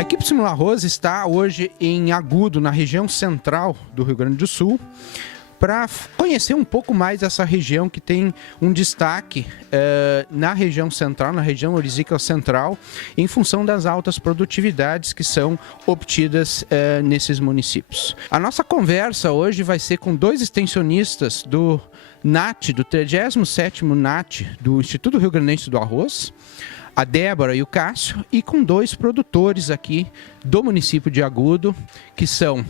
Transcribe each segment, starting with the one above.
A equipe Simula Arroz está hoje em Agudo, na região central do Rio Grande do Sul, para conhecer um pouco mais essa região que tem um destaque na região central, na região orizícola central, em função das altas produtividades que são obtidas nesses municípios. A nossa conversa hoje vai ser com dois extensionistas do NAT, do 37º NAT do Instituto Rio Grandense do Arroz, a Débora e o Cássio, e com dois produtores aqui do município de Agudo, que são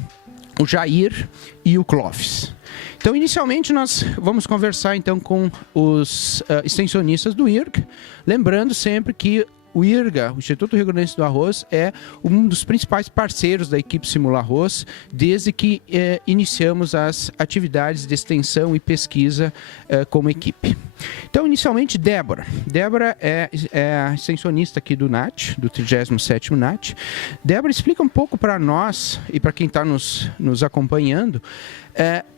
o Jair e o Clóvis. Então, inicialmente, nós vamos conversar então com os extensionistas do IRG, lembrando sempre que o IRGA, o Instituto Rio Grandense do Arroz, é um dos principais parceiros da equipe Simula Arroz, desde que iniciamos as atividades de extensão e pesquisa como equipe. Então, inicialmente, Débora. Débora é a extensionista aqui do NAT, do 37º NAT. Débora, explica um pouco para nós e para quem está nos acompanhando,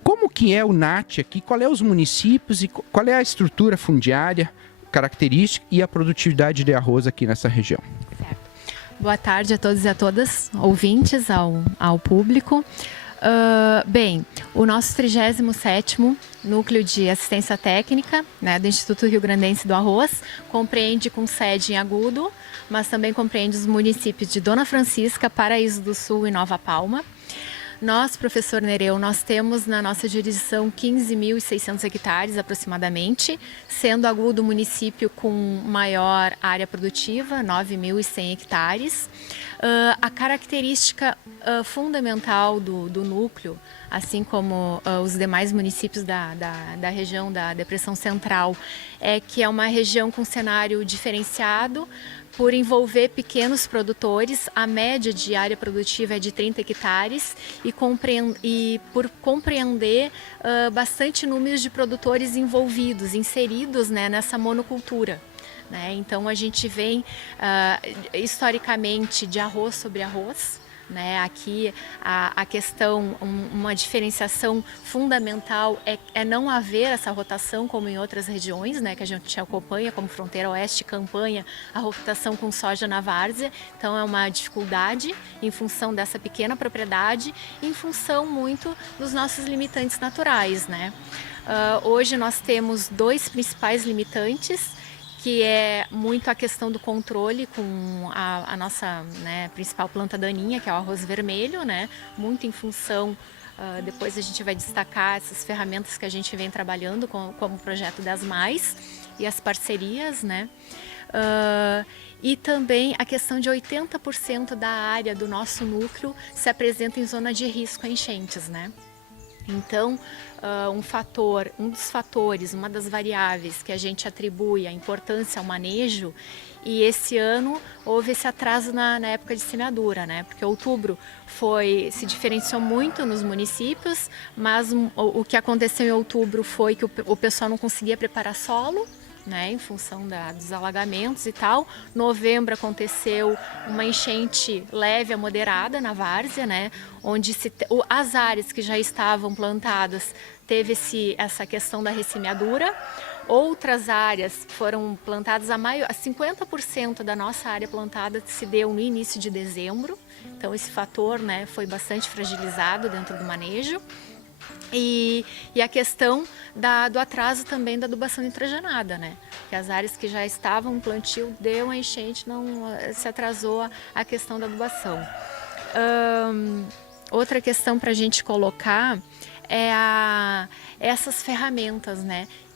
como que é o NAT aqui, qual é os municípios e qual é a estrutura fundiária, característica e a produtividade de arroz aqui nessa região. Certo. Boa tarde a todos e a todas, ouvintes, ao público. Bem, o nosso 37º Núcleo de Assistência Técnica, né, do Instituto Rio Grandense do Arroz compreende com sede em Agudo, mas também compreende os municípios de Dona Francisca, Paraíso do Sul e Nova Palma. Nós, professor Nereu, nós temos na nossa jurisdição 15.600 hectares aproximadamente, sendo Agudo o município com maior área produtiva, 9.100 hectares. A característica fundamental do núcleo, assim como os demais municípios da região da Depressão Central, é que é uma região com cenário diferenciado, por envolver pequenos produtores. A média de área produtiva é de 30 hectares e por compreender bastante números de produtores envolvidos, inseridos, né, nessa monocultura. Então a gente vem historicamente de arroz sobre arroz. Aqui a questão, uma diferenciação fundamental é não haver essa rotação como em outras regiões, que a gente acompanha, como Fronteira Oeste, Campanha, a rotação com soja na várzea. Então é uma dificuldade em função dessa pequena propriedade, em função muito dos nossos limitantes naturais. Hoje nós temos dois principais limitantes, que é muito a questão do controle com a nossa principal planta daninha, que é o arroz vermelho, muito em função, depois a gente vai destacar essas ferramentas que a gente vem trabalhando como o projeto das Mais e as parcerias, e também a questão de 80% da área do nosso núcleo se apresenta em zona de risco a enchentes, Então, um dos fatores, uma das variáveis que a gente atribui a importância ao manejo, e esse ano houve esse atraso na época de semeadura, porque outubro se diferenciou muito nos municípios, mas o que aconteceu em outubro foi que o pessoal não conseguia preparar solo, em função dos alagamentos e tal. Novembro aconteceu uma enchente leve a moderada na várzea, onde as áreas que já estavam plantadas teve essa questão da ressemeadura. Outras áreas foram plantadas, 50% da nossa área plantada se deu no início de dezembro. Então esse fator foi bastante fragilizado dentro do manejo. E a questão do atraso também da adubação nitrogenada, que as áreas que já estavam plantio deu a enchente, não se atrasou a questão da adubação. Outra questão para a gente colocar é essas ferramentas,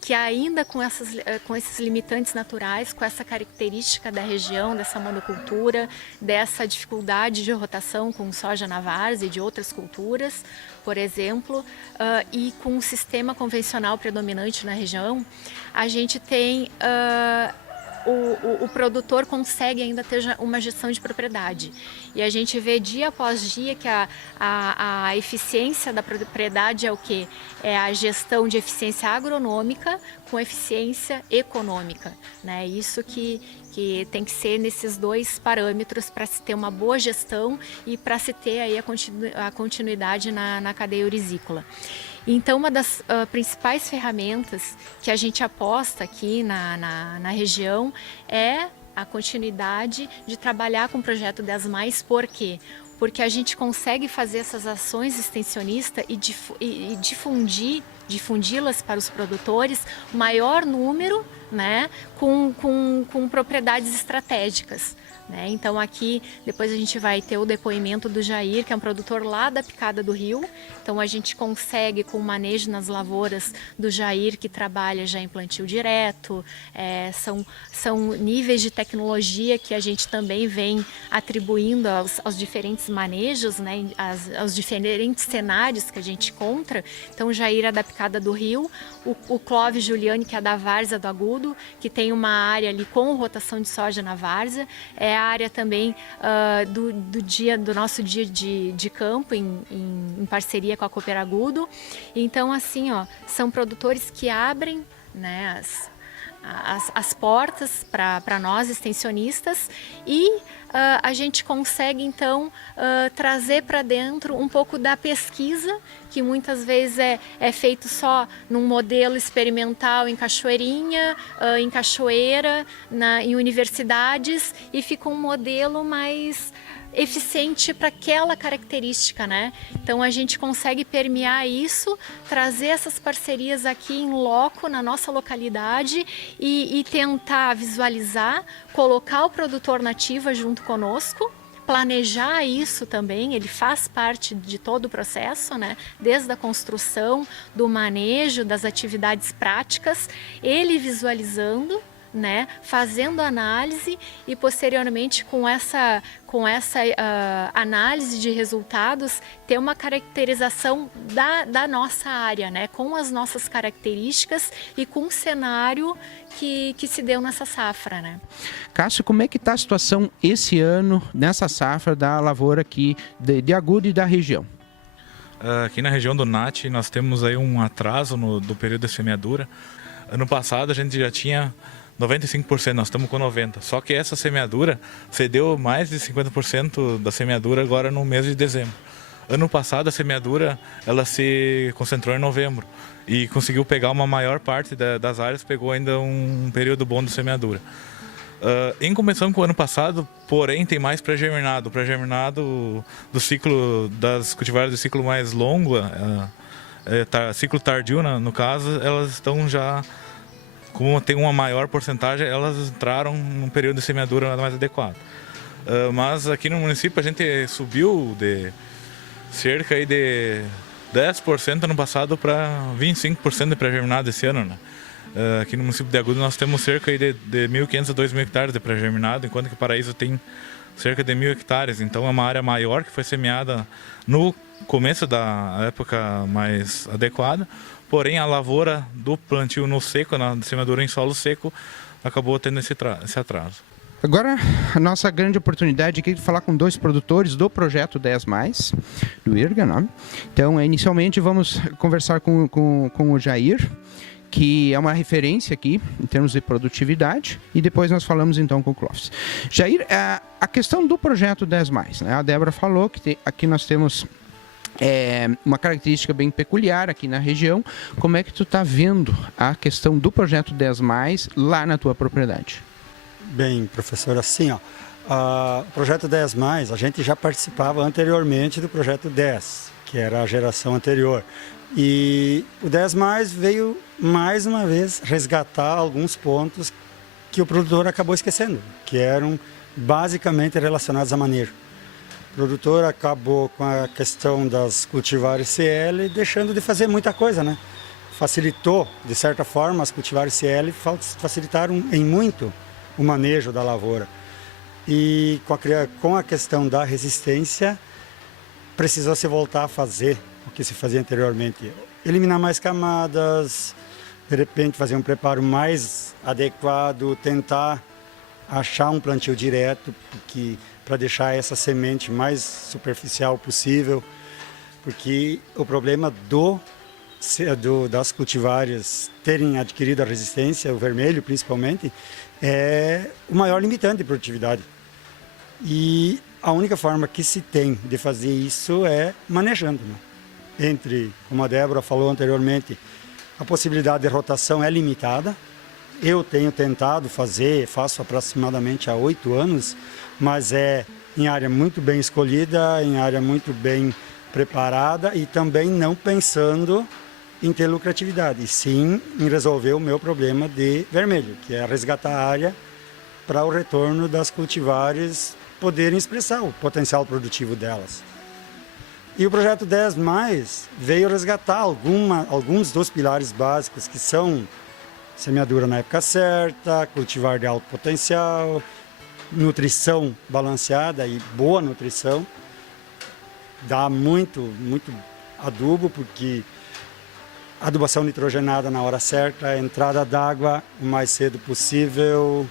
que ainda com esses limitantes naturais, com essa característica da região, dessa monocultura, dessa dificuldade de rotação com soja na várzea e de outras culturas, por exemplo, e com um sistema convencional predominante na região, a gente tem o produtor consegue ainda ter uma gestão de propriedade. E a gente vê dia após dia que a eficiência da propriedade é o quê? É a gestão de eficiência agronômica com eficiência econômica. Isso que tem que ser nesses dois parâmetros para se ter uma boa gestão e para se ter aí a continuidade na cadeia orizícola. Então, uma das principais ferramentas que a gente aposta aqui na região é a continuidade de trabalhar com o projeto 10+, por quê? Porque a gente consegue fazer essas ações extensionistas e difundi-las para os produtores, maior número, né, com propriedades estratégicas. Né? Então aqui depois a gente vai ter o depoimento do Jair, que é um produtor lá da Picada do Rio. Então a gente consegue, com o manejo nas lavouras do Jair, que trabalha já em plantio direto, são níveis de tecnologia que a gente também vem atribuindo aos diferentes manejos, né? aos diferentes cenários que a gente encontra. Então o Jair é da Picada do Rio, o Clóvis Juliane, que é da Várzea do Agudo, que tem uma área ali com rotação de soja na várzea, é a área também do nosso dia de campo, em parceria com a Cooper Agudo. Então, assim, são produtores que abrem, né, as portas para nós extensionistas e a gente consegue então trazer para dentro um pouco da pesquisa, que muitas vezes é feito só num modelo experimental em cachoeirinha, em cachoeira, em universidades, e fica um modelo mais eficiente para aquela característica, né? Então a gente consegue permear isso, trazer essas parcerias aqui em loco, na nossa localidade, e tentar visualizar, colocar o produtor nativa junto conosco, planejar isso também, ele faz parte de todo o processo, né? Desde a construção, do manejo, das atividades práticas, ele visualizando, né, fazendo análise e posteriormente com essa análise de resultados ter uma caracterização da nossa área, né, com as nossas características e com o cenário que se deu nessa safra, né. Cássio, como é que está a situação esse ano nessa safra da lavoura aqui de Agudo e da região? Aqui na região do NAT nós temos aí um atraso do período de semeadura. Ano passado a gente já tinha 95%, nós estamos com 90%. Só que essa semeadura cedeu mais de 50% da semeadura agora no mês de dezembro. Ano passado a semeadura ela se concentrou em novembro e conseguiu pegar uma maior parte das áreas, pegou ainda um período bom de semeadura. Em comparação com o ano passado, porém tem mais pré-germinado. O pré-germinado do ciclo das cultivares do ciclo mais longo, ciclo tardio no caso, elas estão já, como tem uma maior porcentagem, elas entraram num período de semeadura mais adequado. Mas aqui no município a gente subiu de cerca aí de 10% ano passado para 25% de pré-germinado esse ano, né? Aqui no município de Agudo nós temos cerca aí de 1.500 a 2.000 hectares de pré-germinado, enquanto que Paraíso tem cerca de 1.000 hectares. Então é uma área maior que foi semeada no começo da época mais adequada. Porém, a lavoura do plantio no seco, na semeadura em solo seco, acabou tendo esse atraso. Agora, a nossa grande oportunidade aqui é de falar com dois produtores do projeto 10+, do IRGA, né? Então, inicialmente, vamos conversar com o Jair, que é uma referência aqui em termos de produtividade, e depois nós falamos então com o Clóvis. Jair, a questão do projeto 10+, né? A Débora falou que aqui nós temos uma característica bem peculiar aqui na região. Como é que tu está vendo a questão do projeto 10+, lá na tua propriedade? Bem, professor, assim, o projeto 10+, a gente já participava anteriormente do projeto 10, que era a geração anterior. E o 10+, veio mais uma vez resgatar alguns pontos que o produtor acabou esquecendo, que eram basicamente relacionados a manejo. O produtor acabou com a questão das cultivares CL deixando de fazer muita coisa, né? Facilitou, de certa forma, as cultivares CL facilitaram em muito o manejo da lavoura. E com a questão da resistência, precisou se voltar a fazer o que se fazia anteriormente. Eliminar mais camadas, de repente fazer um preparo mais adequado, tentar achar um plantio direto, para deixar essa semente mais superficial possível, porque o problema das cultivares terem adquirido a resistência, o vermelho principalmente, é o maior limitante de produtividade. E a única forma que se tem de fazer isso é manejando, né? Como a Débora falou anteriormente, a possibilidade de rotação é limitada, eu tenho tentado fazer, faço aproximadamente há 8 anos, mas é em área muito bem escolhida, em área muito bem preparada e também não pensando em ter lucratividade, e sim em resolver o meu problema de vermelho, que é resgatar a área para o retorno das cultivares poderem expressar o potencial produtivo delas. E o projeto 10+, veio resgatar alguns dos pilares básicos, que são semeadura na época certa, cultivar de alto potencial, nutrição balanceada e boa nutrição. Dá muito adubo, porque adubação nitrogenada na hora certa, entrada d'água o mais cedo possível.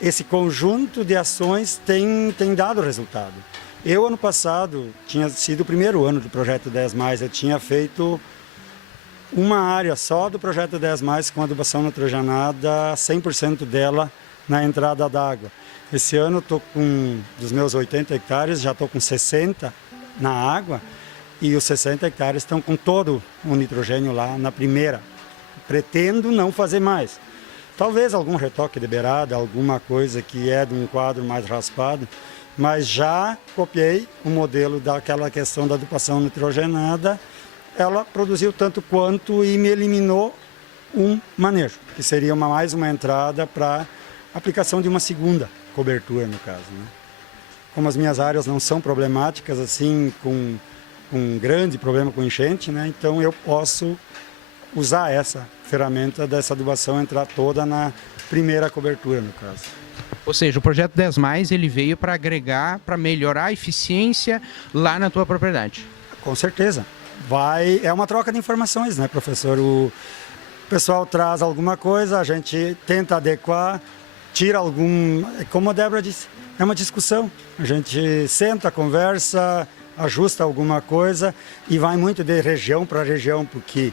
Esse conjunto de ações tem dado resultado. Eu, ano passado, tinha sido o primeiro ano do projeto 10+, eu tinha feito uma área só do projeto 10+, com adubação nitrogenada, 100% dela na entrada d'água. Esse ano eu estou com, dos meus 80 hectares, já estou com 60 na água, e os 60 hectares estão com todo o nitrogênio lá na primeira. Pretendo não fazer mais. Talvez algum retoque de beirada, alguma coisa que é de um quadro mais raspado, mas já copiei o modelo daquela questão da adubação nitrogenada. Ela produziu tanto quanto e me eliminou um manejo, que seria mais uma entrada para aplicação de uma segunda cobertura, no caso, né? Como as minhas áreas não são problemáticas, assim, com um grande problema com enchente, né? Então eu posso usar essa ferramenta dessa adubação, entrar toda na primeira cobertura, no caso. Ou seja, o projeto 10+, ele veio para agregar, para melhorar a eficiência lá na tua propriedade. Com certeza. É uma troca de informações, né, professor? O pessoal traz alguma coisa, a gente tenta adequar, tira como a Débora disse, é uma discussão. A gente senta, conversa, ajusta alguma coisa e vai muito de região para região, porque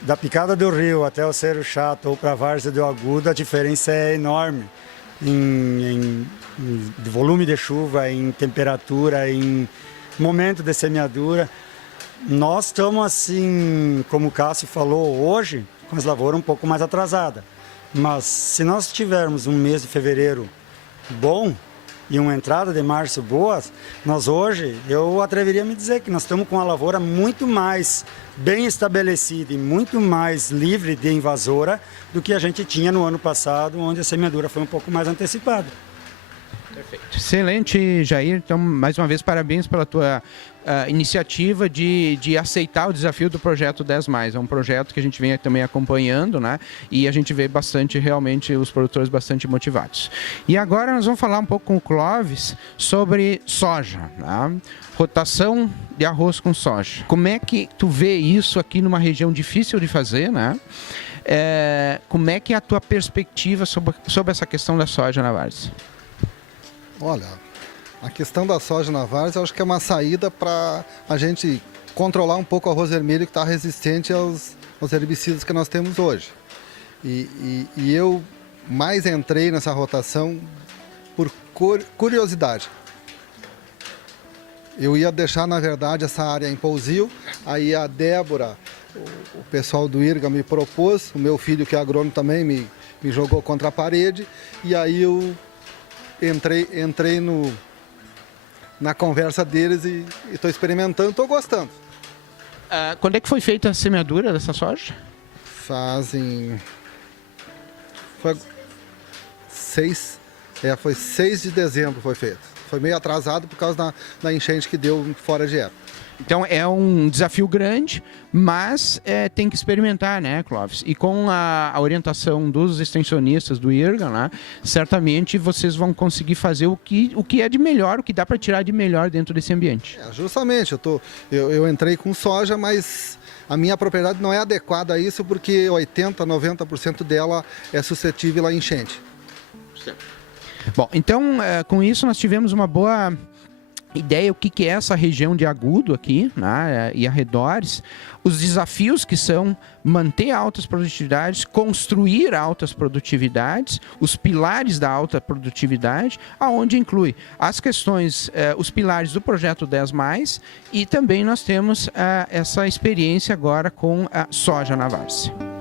da Picada do Rio até o Cerro Chato ou para a Várzea do Agudo, a diferença é enorme em volume de chuva, em temperatura, em momento de semeadura. Nós estamos assim, como o Cássio falou, hoje com as lavouras um pouco mais atrasadas. Mas se nós tivermos um mês de fevereiro bom e uma entrada de março boas, nós hoje, eu atreveria a me dizer que nós estamos com a lavoura muito mais bem estabelecida e muito mais livre de invasora do que a gente tinha no ano passado, onde a semeadura foi um pouco mais antecipada. Perfeito. Excelente, Jair. Então, mais uma vez, parabéns pela tua iniciativa de aceitar o desafio do projeto 10+. É um projeto que a gente vem também acompanhando, né? E a gente vê bastante, realmente, os produtores bastante motivados. E agora nós vamos falar um pouco com o Clóvis sobre soja, tá? Rotação de arroz com soja. Como é que tu vê isso aqui numa região difícil de fazer, né? Como é que é a tua perspectiva sobre essa questão da soja na várzea? Olha, a questão da soja na várzea, eu acho que é uma saída para a gente controlar um pouco o arroz vermelho que está resistente aos herbicidas que nós temos hoje. E eu mais entrei nessa rotação por curiosidade. Eu ia deixar, na verdade, essa área em pousio, aí a Débora, o pessoal do IRGA me propôs, o meu filho que é agrônomo também me jogou contra a parede, e aí eu entrei na conversa deles e estou experimentando, estou gostando. Quando é que foi feita a semeadura dessa soja? Foi 6 de dezembro foi feito. Foi meio atrasado por causa da enchente que deu fora de época. Então é um desafio grande, mas tem que experimentar, né, Clóvis? E com a orientação dos extensionistas do IRGA, né, certamente vocês vão conseguir fazer o que é de melhor, o que dá para tirar de melhor dentro desse ambiente. Justamente, eu entrei com soja, mas a minha propriedade não é adequada a isso porque 80%, 90% dela é suscetível à enchente. Certo. Bom, então com isso nós tivemos uma boa ideia o que é essa região de Agudo aqui, né, e arredores, os desafios que são manter altas produtividades, construir altas produtividades, os pilares da alta produtividade, aonde inclui as questões, os pilares do projeto 10+, e também nós temos essa experiência agora com a soja na várzea.